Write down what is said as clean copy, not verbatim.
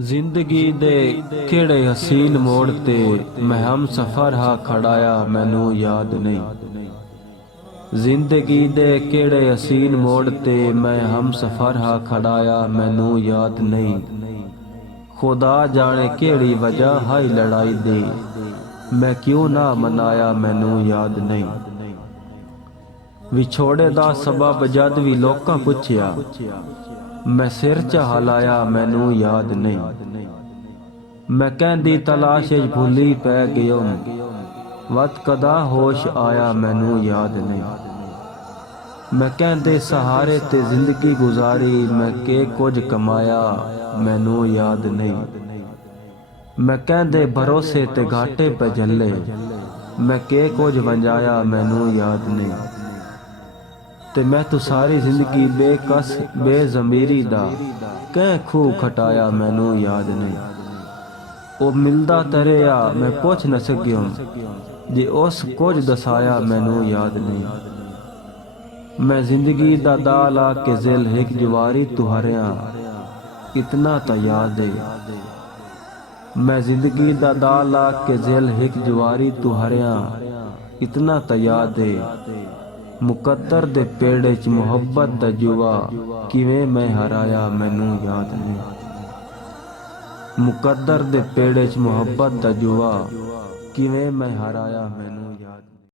ਜ਼ਿੰਦਗੀ ਦੇ ਕਿਹੜੇ ਹਸੀਨ ਮੋੜ ਤੇ ਮੈਂ ਹਮਸਫਰ ਹਾਂ ਖੜਾਇਆ ਮੈਨੂੰ ਯਾਦ ਨਹੀਂ। ਜ਼ਿੰਦਗੀ ਦੇ ਕਿਹੜੇ ਹਸੀਨ ਮੋੜ ਤੇ ਮੈਂ ਹਮਸਫਰ ਹਾਂ ਖੜਾਇਆ ਮੈਨੂੰ ਯਾਦ ਨਹੀਂ। ਖੁਦਾ ਜਾਣੇ ਕਿਹੜੀ ਵਜ੍ਹਾ ਹੈ ਲੜਾਈ ਦੀ ਮੈਂ ਕਿਉਂ ਨਾ ਮਨਾਇਆ ਮੈਨੂੰ ਯਾਦ ਨਹੀਂ। ਵਿਛੋੜੇ ਦਾ ਸਬਬ ਜਦ ਵੀ ਲੋਕਾਂ ਪੁੱਛਿਆ मैं सिर च हलाया मैनू याद नहीं। मैं कहंदी तलाश भुली पै गयो वत कदा होश आया मैनू याद नहीं। मैं कहंदे सहारे ते जिंदगी गुजारी मैं के कुछ कमाया मैनू याद नहीं। मैं कहंदे भरोसे ते घाटे पे झले मैं के कुछ वंजाया मैनू याद नहीं। ते मैं तू सारी जिंदगी बेकस बेज़मीरी दा कैं खूह खटाया मैनू याद नहीं। ओ मिलदा तरिया मैं पुछ न सकियो जे उस कुछ दसाया मैनू याद नहीं। मैं जिंदगी दा दाल आके जिल हिक जवारी तू हरिया इतना तो याद है। मैं जिंदगी दा दाल आके जिल हिक जवारी तू हरिया इतना तो याद है। मुकद्दर दे पेड़े च मुहब्बत दा जुआ किवें मैं हराया मैनू याद नहीं। मुकद्दर दे पेड़े च मुहब्बत दा जुआ किवें मैं हराया मैनू